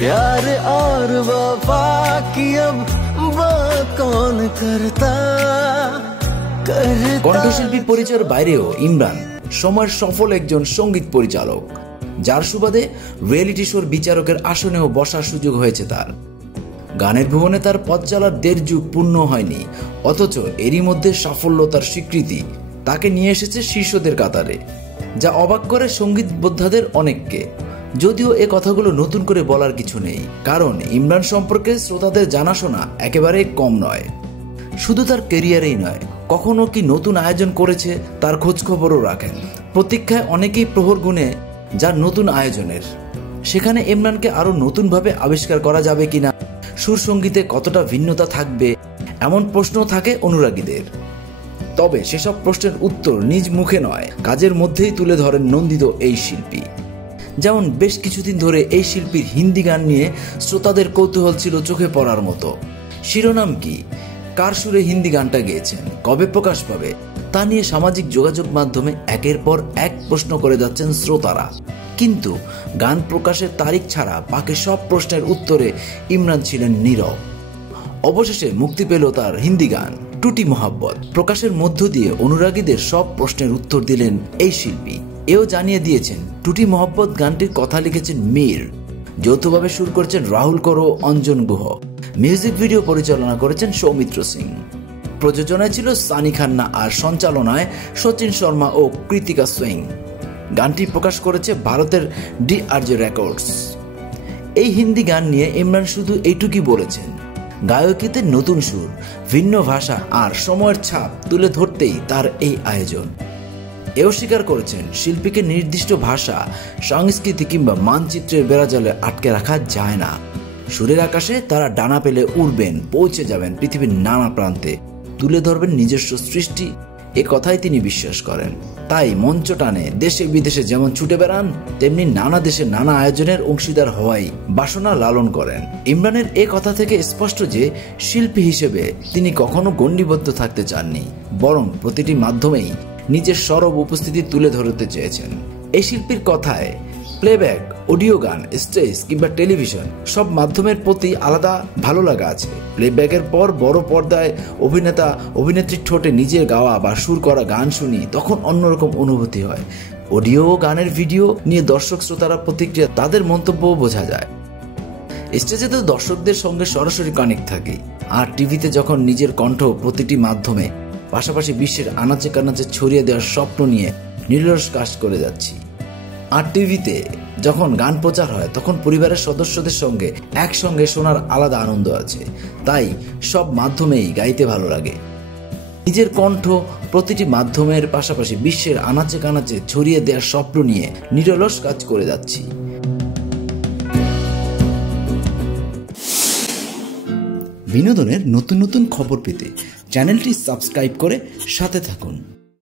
प्यार और वफा की अब बात कौन करता। কণ্ঠশিল্পী পরিচয়ের বাইরেও ইমরান সময়ের সফল একজন সঙ্গীত পরিচালক, যার সুবাদে রিয়েলিটি শোর বিচারকের আসনেও বসার সুযোগ হয়েছে তার। গানের ভুবনে তার পথ চলার 1.5 যুগ পূর্ণ হয়নি, অথচ এরই মধ্যে সাফল্যতার স্বীকৃতি তাকে নিয়ে এসেছে শীর্ষদের কাতারে, যা অবাক করে সঙ্গীত বোদ্ধাদের অনেককে। যদিও এ কথাগুলো নতুন করে বলার কিছু নেই, কারণ ইমরান সম্পর্কে শ্রোতাদের জানাশোনা একেবারে কম নয়। শুধু তার ক্যারিয়ারেই নয়, কখনো কি নতুন আয়োজন করেছে তার খোঁজখবরও রাখেন। প্রতীক্ষায় অনেকেই প্রহর গুনে যার নতুন আয়োজনের। সেখানে ইমরানকে আরো নতুনভাবে আবিষ্কার করা যাবে কিনা, সুর সঙ্গীতে কতটা ভিন্নতা থাকবে, এমন প্রশ্ন থাকে অনুরাগীদের। তবে সেসব প্রশ্নের উত্তর নিজ মুখে নয়, কাজের মধ্যেই তুলে ধরেন নন্দিত এই শিল্পী। যেমন বেশ কিছুদিন ধরে এই শিল্পীর হিন্দি গান নিয়ে শ্রোতাদের কৌতূহল ছিল চোখে পড়ার মতো। শিরোনাম কি, কার সুরে হিন্দি গানটা গেয়েছেন, কবে প্রকাশ পাবে, তা নিয়ে সামাজিক যোগাযোগ মাধ্যমে একের পর এক প্রশ্ন করে যাচ্ছেন শ্রোতারা। কিন্তু গান প্রকাশের তারিখ ছাড়া বাকি সব প্রশ্নের উত্তরে ইমরান ছিলেন নীরব। অবশেষে মুক্তি পেল তার হিন্দি গান টুটি মোহাব্বত। প্রকাশের মধ্য দিয়ে অনুরাগীদের সব প্রশ্নের উত্তর দিলেন এই শিল্পী। এও জানিয়ে দিয়েছেন টুটি মোহাব্বত গানটির কথা লিখেছেন মীর, যৌথভাবে সুর করেছেন রাহুল কর ও অঞ্জন গুহ, মিউজিক ভিডিও পরিচালনা করেছেন সৌমিত্র সিং, প্রযোজনায় ছিল সানি খান্না আর সঞ্চালনায় সচিন শর্মা ও কৃতিকা সিং। গানটি প্রকাশ করেছে ভারতের DRJ রেকর্ডস। এই হিন্দি গান নিয়ে ইমরান শুধু এইটুকুই বলেছেন, গায়কিতে নতুন সুর, ভিন্ন ভাষা আর সময়ের ছাপ তুলে ধরতেই তার এই আয়োজন। এও স্বীকার করেছেন শিল্পীকে নির্দিষ্ট ভাষা, সংস্কৃতি কিংবা মানচিত্রের বেড়াজালে আটকে রাখা যায় না। সুরের আকাশে তারা ডানা পেলে উড়বেন, পৌঁছে যাবেন পৃথিবীর নানা প্রান্তে, তুলে ধরবেন নিজস্ব সৃষ্টি। এ কথাই তিনি বিশ্বাস করেন। তাই মঞ্চ টানে দেশে বিদেশে যেমন ছুটে বেড়ান, তেমনি নানা দেশে নানা আয়োজনের অংশীদার হওয়াই বাসনা লালন করেন। ইমরানের এ কথা থেকে স্পষ্ট যে শিল্পী হিসেবে তিনি কখনো গণ্ডিবদ্ধ থাকতে চাননি, বরং প্রতিটি মাধ্যমেই নিজের সরব উপস্থিতি তুলে ধরতে চেয়েছেন। এই শিল্পীর কথায় প্লেব্যাক, অডিও গান, স্টেজ কিংবা টেলিভিশন সব মাধ্যমের প্রতি আলাদা ভালো লাগা আছে। প্লেব্যাকের পর বড় পর্দায় অভিনেতা অভিনেত্রীর ঠোঁটে নিজের গাওয়া বা সুর করা গান শুনি, তখন অন্যরকম অনুভূতি হয়। অডিও গানের ভিডিও নিয়ে দর্শক শ্রোতারা প্রতিক্রিয়া, তাদের মন্তব্যও বোঝা যায়। স্টেজে তো দর্শকদের সঙ্গে সরাসরি কানেক্ট থাকে, আর টিভিতে যখন নিজের কণ্ঠ প্রতিটি মাধ্যমে পাশাপাশি বিশ্বের আনাচে কানাচে ছড়িয়ে দেওয়ার স্বপ্ন নিয়ে নিরলস কাজ করে যাচ্ছি। আর টিভিতে যখন গান প্রচার হয়, তখন পরিবারের সদস্যদের সঙ্গে একসঙ্গে শোনার আলাদা আনন্দ আছে। তাই সব মাধ্যমেই গাইতে ভালো লাগে। নিজের কণ্ঠ প্রতিটি মাধ্যমের পাশাপাশি বিশ্বের আনাচে কানাচে ছড়িয়ে দেওয়ার স্বপ্ন নিয়ে নিরলস কাজ করে যাচ্ছি। বিনোদনের নতুন নতুন খবর পেতে চ্যানেলটি সাবস্ক্রাইব করে সাথে থাকুন।